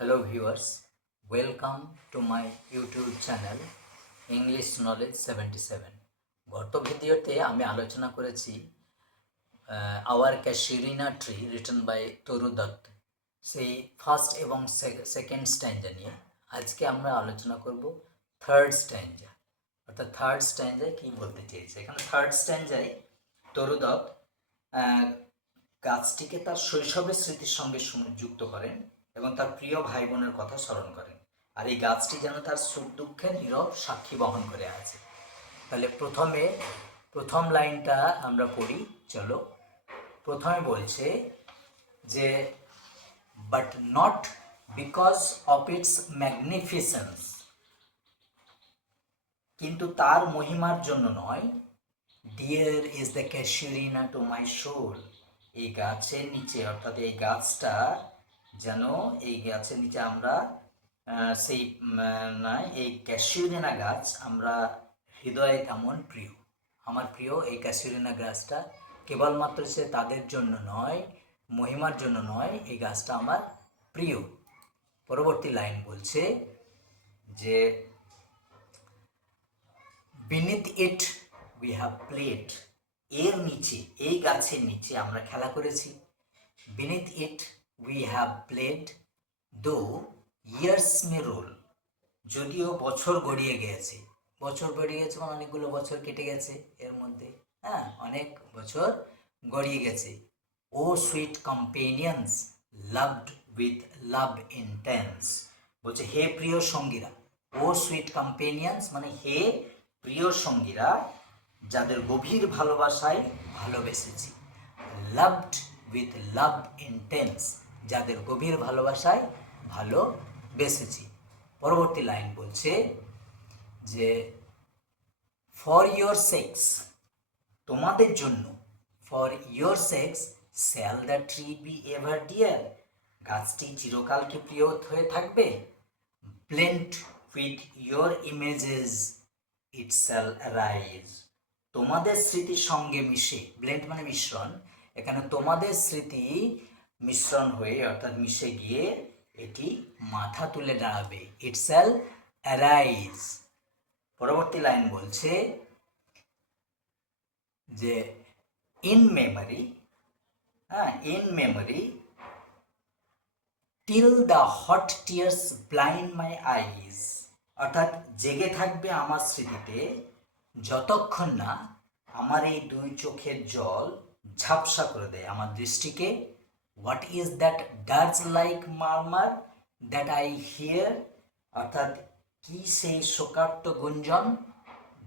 Hello viewers, welcome to my YouTube channel English Knowledge 77. গত ভিডিওতে আমি আলোচনা করেছি আওয়ার ক্যাশিরিনা ট্রি রিটেন বাই তরু দত্ত, সেই ফার্স্ট এবং সেকেন্ড স্ট্যান্জা নিয়ে। আজকে আমরা আলোচনা করব থার্ড স্ট্যান্জা, অর্থাৎ থার্ড স্ট্যান্জায় কী বলতে চেয়েছে। এখানে থার্ড স্ট্যান্জায় তরু দত্ত গাছটিকে তার শৈশবের স্মৃতির সঙ্গে যুক্ত করেন এবং তার প্রিয় ভাই বোনের কথা স্মরণ করেন, আর এই গাছটি যেন তার সুখ দুঃখের নীরব সাক্ষী বহন করে আছে। তাহলে প্রথম লাইনটা আমরা পড়ি, চলো। প্রথমে বলছে যে but not because of its magnificence, কিন্তু তার মহিমার জন্য নয়। Dear is the casuarina to my soul, এই গাছের নিচে, অর্থাৎ এই গাছটা যেন, এই গাছের নিচে আমরা সেই নয়, এই ক্যাশিউরিনা গাছ আমরা হৃদয়ে তেমন প্রিয়, আমার প্রিয় এই ক্যাশিউরিনা গাছটা কেবলমাত্র সে তাদের জন্য নয়, মহিমার জন্য নয়, এই গাছটা আমার প্রিয়। পরবর্তী লাইন বলছে যে beneath it we have played, এর নিচে, এই গাছের নিচে আমরা খেলা করেছি। beneath it we have played though years may roll, যদিও বছর গড়িয়ে গিয়েছে, মানে অনেকগুলো বছর কেটে গেছে এর মধ্যে, অনেক বছর গড়িয়ে গেছে। O sweet companions loved with love intense, বলছে হে প্রিয় সঙ্গীরা। ও সুইট কম্পেনিয়ন্স মানে হে প্রিয় সঙ্গীরা, যাদের গভীর ভালোবাসায় ভালোবেসেছি। লাভড উইথ লাভ ইন্টেন্স, যাদের গভীর ভালোবাসায় ভালোবেসেছি। পরবর্তী লাইন বলছে যে ফর ইয়োর সেক্স, তোমাদের জন্য, for your sakes shall the tree be ever dear, গাছটি চিরকাল কি প্রিয় হয়ে থাকবে। Blend with your images it shall rise, তোমাদের স্মৃতির সঙ্গে মিশে, ব্লেন্ড মানে মিশ্রণ, এখানে তোমাদের স্মৃতি মিশ্রণ হয়ে, অর্থাৎ মিশে গিয়ে এটি মাথা তুলে দাঁড়াবে। It shall arise. পরবর্তী লাইন বলছে যে in memory, in memory till the hot tears blind my eyes, অর্থাৎ জেগে থাকবে আমার স্মৃতিতে যতক্ষণ না আমার এই দুই চোখের জল ঝাপসা করে দেয় আমার দৃষ্টিকে। What is that dirge like murmur that I hear, অর্থাৎ কি সেই শোকার্ত গুঞ্জন।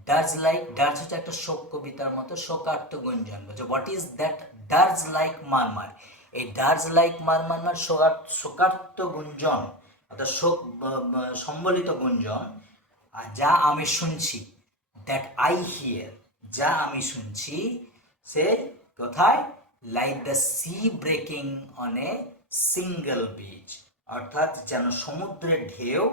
ডার্জ লাইক, ডার্জ হচ্ছে একটা শোক কবিতার মতো, শোকার্ত গুঞ্জন বলছে। What is that dirge like murmur, এই ডার্জ লাইক মারমার মানে শোকার্ত গুঞ্জন, অর্থাৎ শোক সম্বলিত গুঞ্জন, যা আমি শুনছি। দ্যাট আই হিয়ার, যা আমি শুনছি, সে কোথায়, like the sea breaking on a single beach, অর্থাৎ যেন সমুদ্রের ঢেউ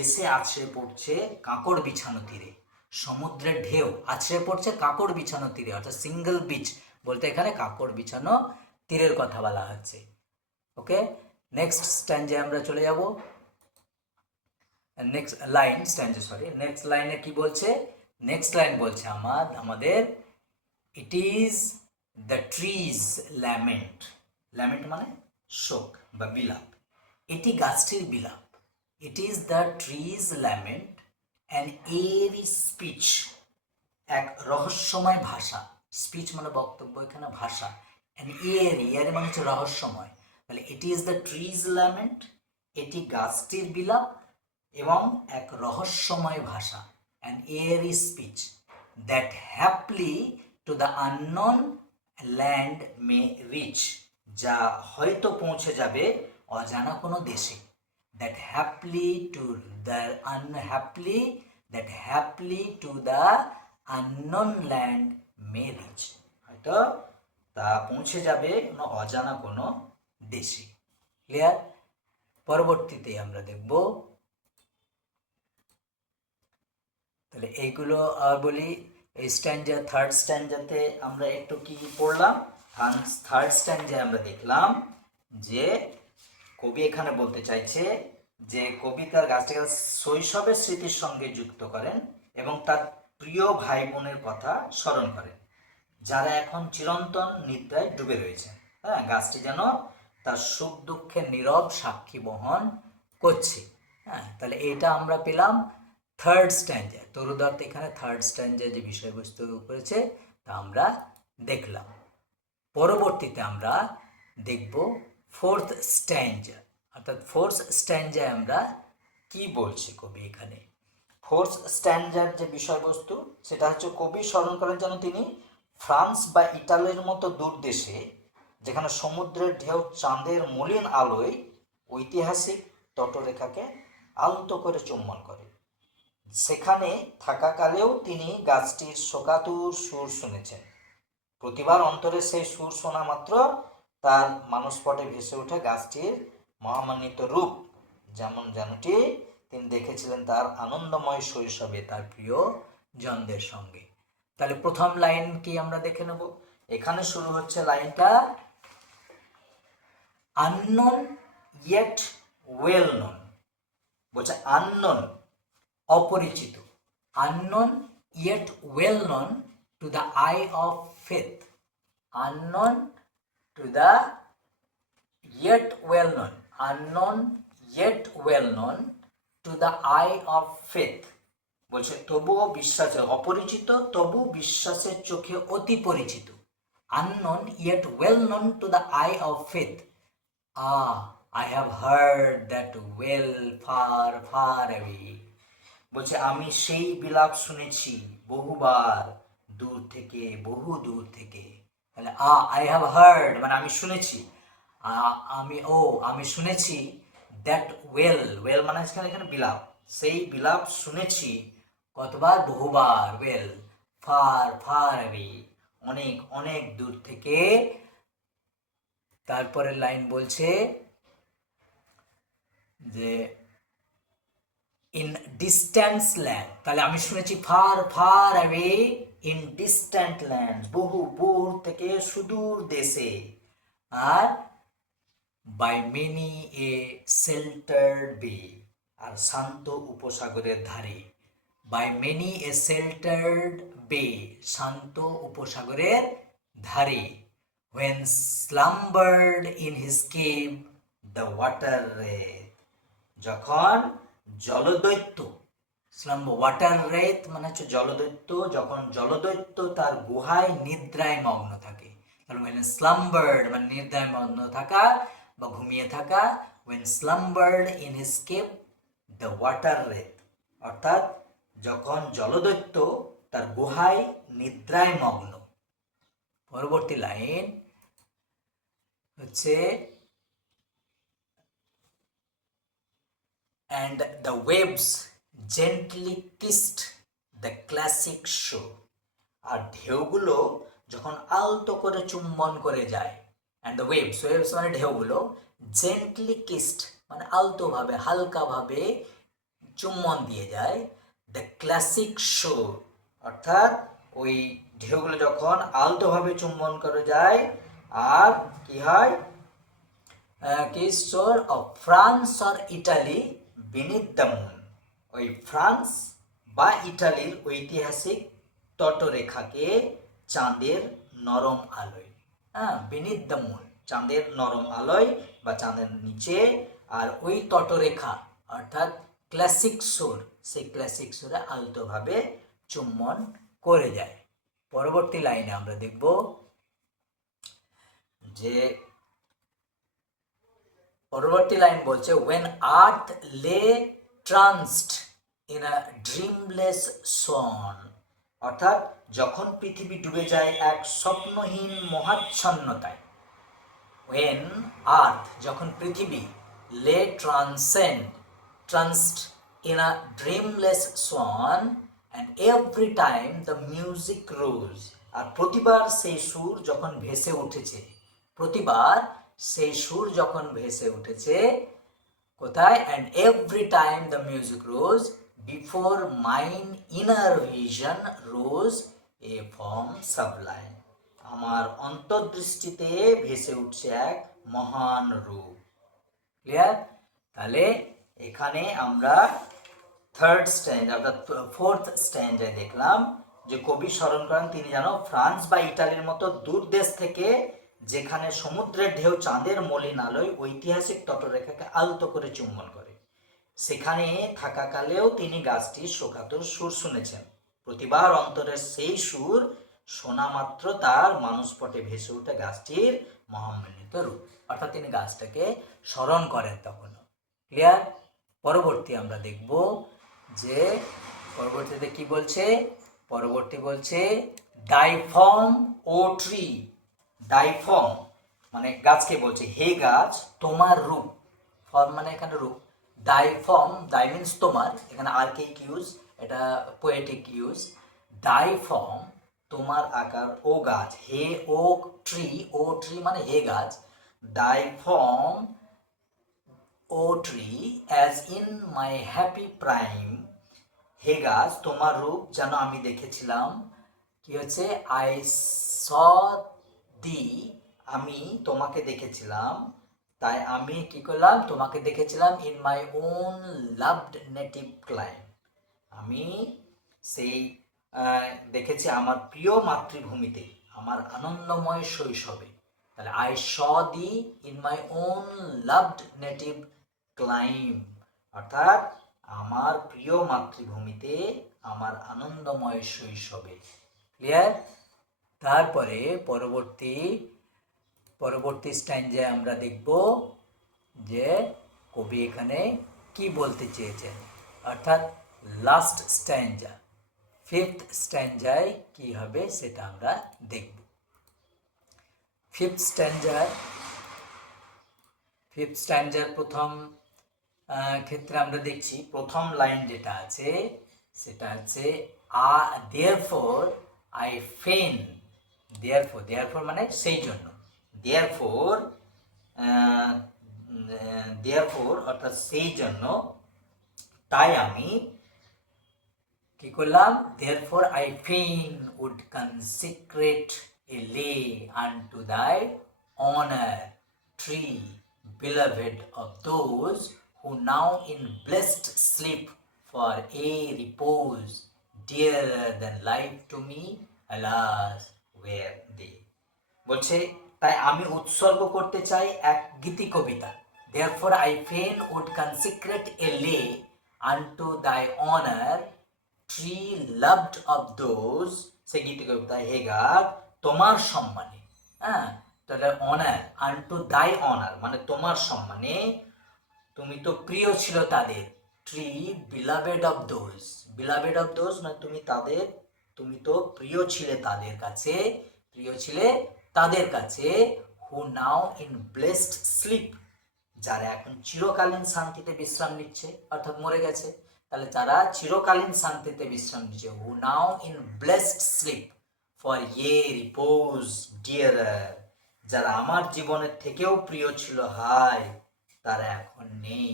এসে আছড়ে পড়ছে কাঁকড় বিছানো তীরে। সমুদ্রের ঢেউ আছড়ে পড়ছে কাঁকড় বিছানো তীরে, অর্থাৎ সিঙ্গেল বিচ বলতে এখানে কাঁকড় বিছানো তীরের কথা বলা হচ্ছে। ওকে, নেক্সট স্ট্যান্ডে আমরা চলে যাব। নেক্সট লাইন স্ট্যান্ডে, সরি, নেক্সট লাইনে কি বলছে? নেক্সট লাইন বলছে আমাদের it is the tree's lament, lament মানে শোক বা বিলাপ, এটি গাছটির বিলাপ। It is the tree's lament an eerie speech, এক রহস্যময় ভাষা। স্পিচ মানে বক্তব্য, এখানে ভাষা। অ্যান এরি, এরি মানে হচ্ছে রহস্যময়। তাহলে it is the tree's lament, এটি গাছটির বিলাপ এবং এক রহস্যময় ভাষা। An eerie speech that haply to the unknown land may reach, যা হয়তো পৌঁছে যাবে অজানা কোনো দেশে। That haply to the unhappily, that haply to the unknown land may reach, হয়তো তা পৌঁছে যাবে অজানা কোনো দেশে। ক্লিয়ার? পরবর্তীতে আমরা দেখব, তাহলে এইগুলো আর বলি। এই স্ট্যান্ডা, থার্ড স্ট্যান্ডাতে আমরা একটু কি পড়লাম? থার্ড স্ট্যান্ডে আমরা দেখলাম যে কবি এখানে বলতে চাইছে যে কবি তার গাছটিকে শৈশবের স্মৃতির সঙ্গে যুক্ত করেন এবং তার প্রিয় ভাই বোনের কথা স্মরণ করেন, যারা এখন চিরন্তন নিদ্রায় ডুবে রয়েছে। হ্যাঁ, গাছটি যেন তার সুখ দুঃখের নীরব সাক্ষী বহন করছে। হ্যাঁ, তাহলে এটা আমরা পেলাম থার্ড স্ট্যান্ডার। তরুদত্ত এখানে থার্ড স্ট্যান্ডার যে বিষয়বস্তু করেছে তা আমরা দেখলাম। পরবর্তীতে আমরা দেখব ফোর্থ স্ট্যান্ডার, অর্থাৎ ফোর্থ স্ট্যান্ডায় আমরা কি বলছি কবি এখানে। ফোর্থ স্ট্যান্ডার যে বিষয়বস্তু সেটা হচ্ছে কবি স্মরণ করেন যেন তিনি ফ্রান্স বা ইটালির মতো দূর দেশে, যেখানে সমুদ্রের ঢেউ চাঁদের মলিন আলোয় ঐতিহাসিক তটরেখাকে আলতো করে চুম্বন করে। সেখানে থাকাকালেও তিনি গাছটির শোকাতুর সুর শুনেছেন। প্রতিবার অন্তরে সেই সুর শোনা মাত্র তার মানসপটে ভেসে ওঠে গাছটির মহামান্বিত রূপ, যেমন যেনটি তিনি দেখেছিলেন তার আনন্দময় শৈশবে তার প্রিয় জনদের সঙ্গে। তাহলে প্রথম লাইন কি আমরা দেখে নেব। এখানে শুরু হচ্ছে লাইনটা আননোন ইয়েট ওয়েল নোন। বলছে আননোন অপরিচিত, unknown yet well known to the I of faith, unknown to the yet well known, unknown yet well known to the eye of faith। বলছে তবুও বিশ্বাসের, অপরিচিত তবু বিশ্বাসের চোখে অতি পরিচিত। unknown yet well known to the eye of faith, I have heard that well far far away। বলছে আমি সেই বিলাপ শুনেছি বহুবার দূর থেকে, বহু দূর থেকে। তাহলে আই হ্যাভ হার্ড মানে আমি শুনেছি, আমি শুনেছি দ্যাট ওয়েল মানে এখানে বিলাপ, সেই বিলাপ শুনেছি কতবার, বহুবার, ওয়েল ফার ফার অ্যাওয়ে অনেক অনেক দূর থেকে। তারপরে লাইন বলছে যে ইন ডিস্ট্যান্স ল্যান্ড, তাহলে আমি শুনেছি far far away in distant land, বহু দূর থেকে সুদূর দেশে। আর বাই মেনি এ শেল্টার্ড বে, আর শান্ত উপসাগরের ধারে। বাই মেনি এ শেল্টার্ড বে, শান্ত উপসাগরের ধারে। when slumbered in his cave the water wraith, যখন জলদৈত্য, ওয়াটার রেথ মানে হচ্ছে জলদৈত্য, যখন জলদৈত্য তার গুহায় নিদ্রায় মগ্ন থাকে। তাহলে when slumbered মানে নিদ্রায় মগ্ন থাকা বা ঘুমিয়ে থাকা, when slumbered in his cave the water wraith, অর্থাৎ যখন জলদৈত্য তার গুহায় নিদ্রায় মগ্ন। পরবর্তী লাইন হচ্ছে and the waves gently kissed the classic shore, আর ঢেউগুলো যখন আলতো করে চুম্বন করে যায়, and the waves মানে ঢেউগুলো, gently kissed মানে আলতোভাবে হালকাভাবে চুম্বন দিয়ে যায়, the classic shore, অর্থাৎ ওই ঢেউগুলো যখন আলতোভাবে চুম্বন করে যায় আর কি হয়, কি শোর of France or Italy beneath the moon, ওই ফ্রান্স বা ইটালির ঐতিহাসিক তটরেখাকে চাঁদের নরম আলোয়, বিনিথ দ্য মুন চাঁদের নরম আলোয় বা চাঁদের নিচে, আর ওই তটরেখা অর্থাৎ ক্লাসিক শোর, সেই ক্লাসিক শোরে আলতোভাবে চুম্বন করে যায়। পরবর্তী লাইনে আমরা দেখব যে পরবর্তী লাইন বলছে when earth lay tranced in a dreamless swoon, অর্থাৎ যখন পৃথিবী ডুবে যায় এক স্বপ্নহীন মহাচ্ছন্নতায়। when earth যখন পৃথিবী lay tranced in a dreamless swoon and every time the music rose, আর প্রতিবার সেই সুর যখন ভেসে উঠেছে, প্রতিবার সেই সুর যখন ভেসে উঠেছে কোথায়, and every time the music rose before mine inner vision rose a form sublime, আমার অন্তর্দৃষ্টিতে ভেসে উঠছে এক মহান রূপ। ক্লিয়ার? তাহলে এখানে আমরা থার্ড স্ট্যান্ডা অর্থাৎ ফোর্থ স্ট্যান্ডায় দেখলাম যে কবি স্মরণ করেন তিনি যেন ফ্রান্স বা ইটালির মতো দূর দেশ থেকে, যেখানে সমুদ্রের ঢেউ চাঁদের মলিন আলোয় ঐতিহাসিক তটরেখাকে আলতো করে চুম্বন করে, সেখানে থাকাকালেও তিনি গাছটির শোকাতুর সুর শুনেছেন। প্রতিবার অন্তরের সেই সুর শোনা মাত্র তার মানসপটে ভেসে ওঠে গাছটির মহামূল্যিত রূপ। অর্থাৎ তিনি গাছটাকে স্মরণ করেন তখনও। ক্লিয়ার? পরবর্তী আমরা দেখব যে পরবর্তীতে কি বলছে। পরবর্তী বলছে ডাইফর্ম ও ট্রি। ডাইফর্ম মানে গাছকে বলছে, হে গাছ তোমার রূপ, ফর্ম মানে এখানে রূপ, ডাইফর্ম, ডাই মিন্স তোমার, এখানে আর্কেইক ইউজ, এটা পোয়েটিক ইউজ। ডাইফর্ম তোমার আকার ও গাছ, হে ও ট্রি, ও ট্রি মানে হে গাছ, thy form O tree as in my happy prime, হে গাছ তোমার রূপ যেন আমি দেখেছিলাম, কি হচ্ছে, আই স দি, আমি তোমাকে দেখেছিলাম, তাই আমি কি করলাম, তোমাকে দেখেছিলাম in my own loved native clime, আমি সেই দেখেছি আমার প্রিয় মাতৃভূমিতে, আমার আনন্দময় শৈশবে। তাহলে I saw thee in my own loved native clime, অর্থাৎ আমার প্রিয় মাতৃভূমিতে আমার আনন্দময় শৈশবে। ক্লিয়ার? তারপরে পরবর্তী স্ট্যান্ডায় আমরা দেখব যে কবি এখানে কি বলতে চেয়েছেন, অর্থাৎ লাস্ট স্ট্যান্ডা, ফিফথ স্ট্যান্ডায় কি হবে সেটা আমরা দেখব। ফিফথ স্ট্যান্ডার প্রথম ক্ষেত্রে আমরা দেখছি প্রথম লাইন যেটা আছে সেটা হচ্ছে দেয়ারফর আই ফেন, দেয়ারফর মানে সেই জন্য, দেয়ারফর অর্থাৎ সেই জন্য, তাই আমি কি করলাম, therefore I fain would consecrate a lay unto thy honor, tree beloved of those who now in blessed sleep for a repose dearer than life to me, alas where they, বলছে তাই আমি উৎসর্গ করতে চাই এক গীতি কবিতা, therefore I fain would consecrate a lay unto thy honor, tree loved of those, সে গীতি কবিতা, হে গাছ তোমার সম্মানে, হ্যাঁ, তাহলে অনার, আনটু দাই অনার মানে তোমার সম্মানে, তুমি তো প্রিয় ছিল তাদের, ট্রি বিলাভেড অফ দোজ মানে তুমি তো প্রিয় ছিলে তাদের কাছে, হু নাও ইন ব্লেসড স্লিপ, যারা এখন চিরকালীন শান্তিতে বিশ্রাম নিচ্ছে, অর্থাৎ মরে গেছে, তাহলে যারা চিরকালীন শান্তিতে বিশ্রাম নিচ্ছে, who now in blessed sleep for a repose dearer, যারা আমার জীবনের থেকেও প্রিয় ছিল, হায় তারা এখন নেই,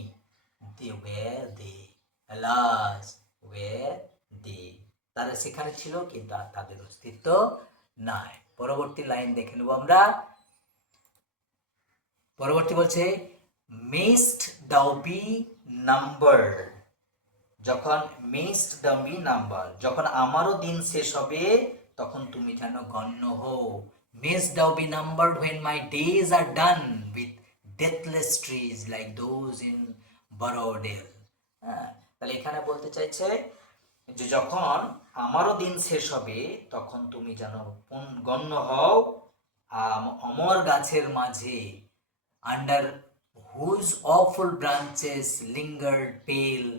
তারা সেখানে ছিল কিন্তু আর তাদের অস্তিত্ব নাই। পরবর্তী লাইন দেখে নেব আমরা। পরবর্তী বলছে mayst thou be numbered, যখন আমারও দিন শেষ হবে তখন তুমি যেন গণ্য হও, mayst thou be numbered when my days are done with deathless trees like those in Borrowdale। তাহলে এখানে বলতে চাইছে যে যখন আমারও দিন শেষ হবে তখন তুমি যেন গণ্য হও অমর গাছের মাঝে, under whose awful branches lingered pale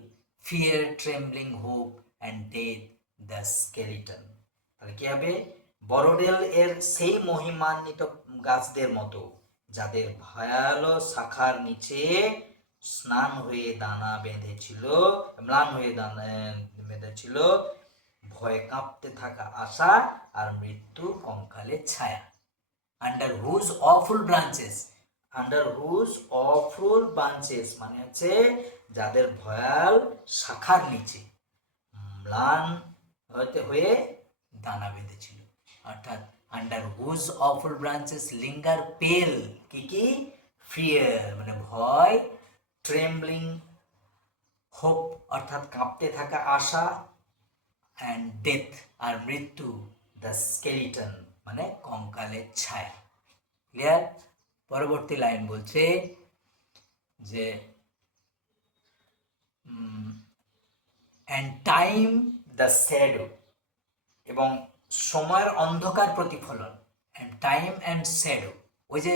fear, trembling hope and death the skeleton। তাহলে কি হবে, বড়ডেল এর সেই মহিমান্বিত গাছদের মতো যাদের ভয়ালো শাখার নিচে ম্লান হয়ে দানা বেঁধেছিল ভয়ে কাঁপতে থাকা আশা আর মৃত্যু কঙ্কালের ছায়া। under whose awful branches মানে হচ্ছে যাদের ভয়াল শাখার নিচে ম্লান হয়ে দানা বেঁধেছিল, অর্থাৎ under whose awful branches linger pale, কি fear মানে ভয়, ট্রেমব্লিং হোপ অর্থাৎ কাঁপতে থাকা আশা, অ্যান্ড ডেথ আর মৃত্যু, দ্য স্কেলিটন মানে কঙ্কালের ছায়া। ক্লিয়ার? পরবর্তী লাইন বলছে যে অ্যান্ড টাইম দ্য শ্যাডো, এবং সময়ের অন্ধকার প্রতিফলন। অ্যান্ড টাইম অ্যান্ড শ্যাডো, ওই যে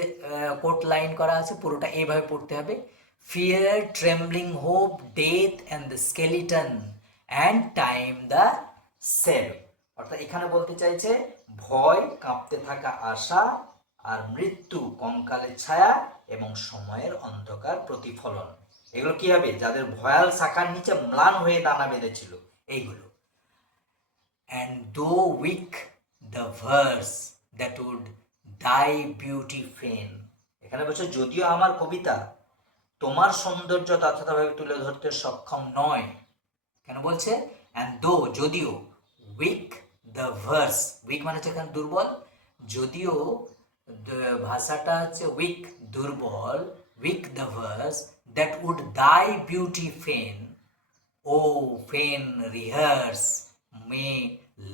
কোট লাইন করা আছে পুরোটা এইভাবে পড়তে হবে। Fear, trembling hope, death and the skeleton, and time the shadow. অর্থাৎ এখানে বলতে চাইছে ভয়, কাঁপতে থাকা আশা, আর মৃত্যু, কঙ্কালের ছায়া, এবং সময়ের অন্ধকার প্রতিফলন। এগুলো কি হবে? যাদের ভয়াল শাখার নিচে ম্লান হয়ে দানা বেঁধেছিল, এইগুলো। And though weak the verse that would die beauty fain, এখানে বলছে যদিও আমার কবিতা তোমার সৌন্দর্য যথাযথভাবে তুলে ধরতে সক্ষম নয়। কেন বলছে? and though, যদিও, weak the verse, weak মানে হচ্ছে এখানে দুর্বল, যদিও ভাষাটা হচ্ছে উইক, দুর্বল, weak the verse that would die beauty fain, oh fain rehearse, may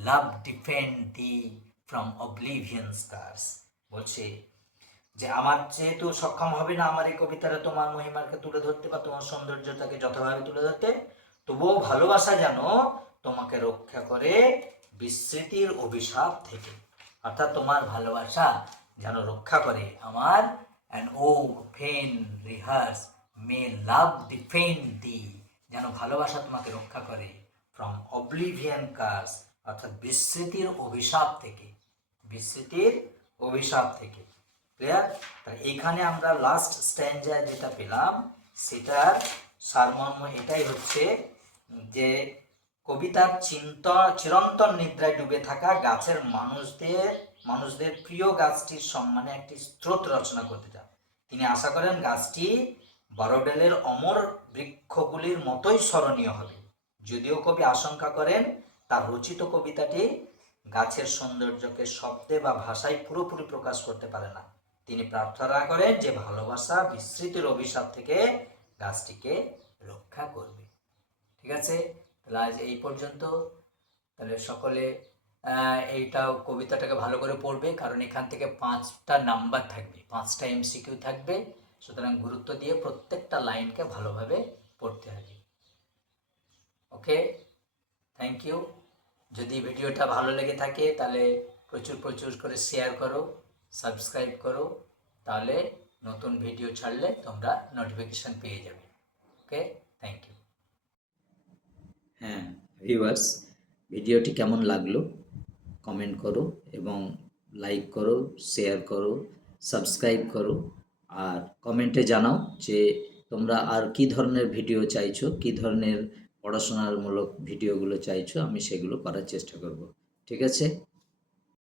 love defend thee from oblivion scars। বলছে যে আমার যেহেতু সক্ষম হবে না আমার এই কবিতাটা তোমার মহিমাকে তুলে ধরতে বা তোমার সৌন্দর্যতাকে যথাভাবে তুলে ধরতে, তবুও ভালোবাসা যেন তোমাকে রক্ষা করে বিস্মৃতির অভিশাপ থেকে। অর্থাৎ তোমার ভালোবাসা যেন রক্ষা করে আমার, and oh fain rehearse, may love defend thee, যেন ভালোবাসা তোমাকে রক্ষা করে from oblivion curse, অর্থাৎ বিস্মৃতির অভিশাপ থেকে, বিস্মৃতির অভিশাপ থেকে। ক্লিয়ার? তাহলে এইখানে আমরা লাস্ট স্ট্যান্ডায় যেটা পেলাম সেটার সারমর্ম এটাই হচ্ছে যে কবিতার চিরন্তন নিদ্রায় ডুবে থাকা গাছের মানুষদের প্রিয় গাছটির সম্মানে একটি স্রোত রচনা করতে চান। তিনি আশা করেন গাছটি বারোডেলের অমর বৃক্ষগুলির মতোই স্মরণীয় হবে। যদিও কবি আশঙ্কা করেন তার রচিত কবিতাটি গাছের সৌন্দর্যকে শব্দে বা ভাষায় পুরোপুরি প্রকাশ করতে পারে না। তিনি প্রার্থনা করেন যে ভালোবাসা বিস্মৃতির অভিশাপ থেকে গাছটিকে রক্ষা করবে। ঠিক আছে? তাহলে আজ এই পর্যন্ত। তাহলে সকলে এইটা কবিতাটাকে ভালো করে পড়বে, কারণ এখান থেকে 5টা নাম্বার থাকবে, 5টা এমসিকিউ থাকবে। সুতরাং গুরুত্ব দিয়ে প্রত্যেকটা লাইনকে ভালোভাবে পড়তে হবে। ওকে, থ্যাংক ইউ। যদি ভিডিওটা ভালো লেগে থাকে তাহলে প্রচুর প্রচুর করে শেয়ার করো, সাবস্ক্রাইব করো, তাহলে নতুন ভিডিও ছাড়লে তোমরা নোটিফিকেশান পেয়ে যাবে। ওকে, থ্যাংক ইউ। হ্যাঁ ভিউয়ার্স, ভিডিওটি কেমন লাগলো কমেন্ট করো, এবং লাইক করো, শেয়ার করো, সাবস্ক্রাইব করো, আর কমেন্টে জানাও যে তোমরা আর কী ধরনের ভিডিও চাইছো, কী ধরনের পড়াশোনামূলক ভিডিওগুলো চাইছো, আমি সেগুলো করার চেষ্টা করব। ঠিক আছে?